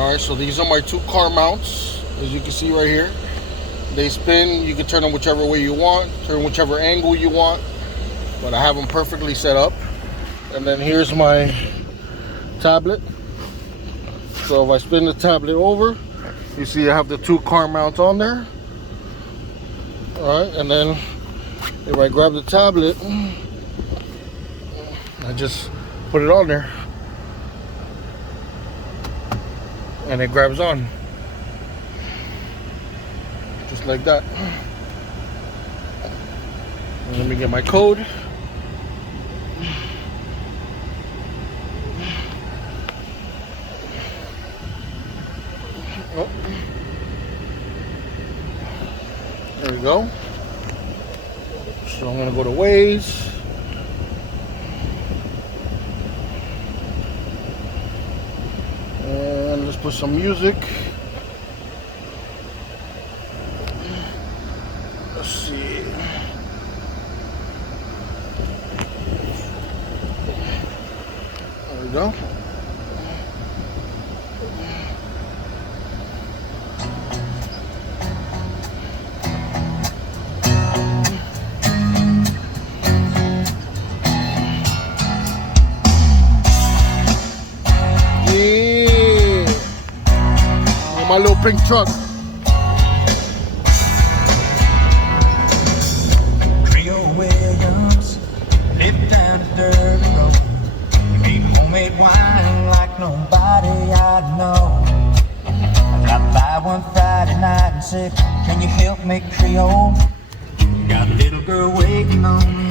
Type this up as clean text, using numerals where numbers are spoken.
Alright, so these are my 2 car mounts, as you can see right here. They spin, you can turn them whichever way you want, turn whichever angle you want, but I have them perfectly set up. And then here's my tablet. So if I spin the tablet over, you see I have the 2 car mounts on there. Alright, and then if I grab the tablet, I just put it on there and it grabs on just like that. And let me get my code. Oh. There we go. So I'm gonna go to Waze. And let's put some music. Let's see. There we go. My little pink truck. Creole Williams lived down the dirt road. He made homemade wine like nobody I know. I dropped by one Friday night and said, "Can you help me, Creole? Got a little girl waiting on me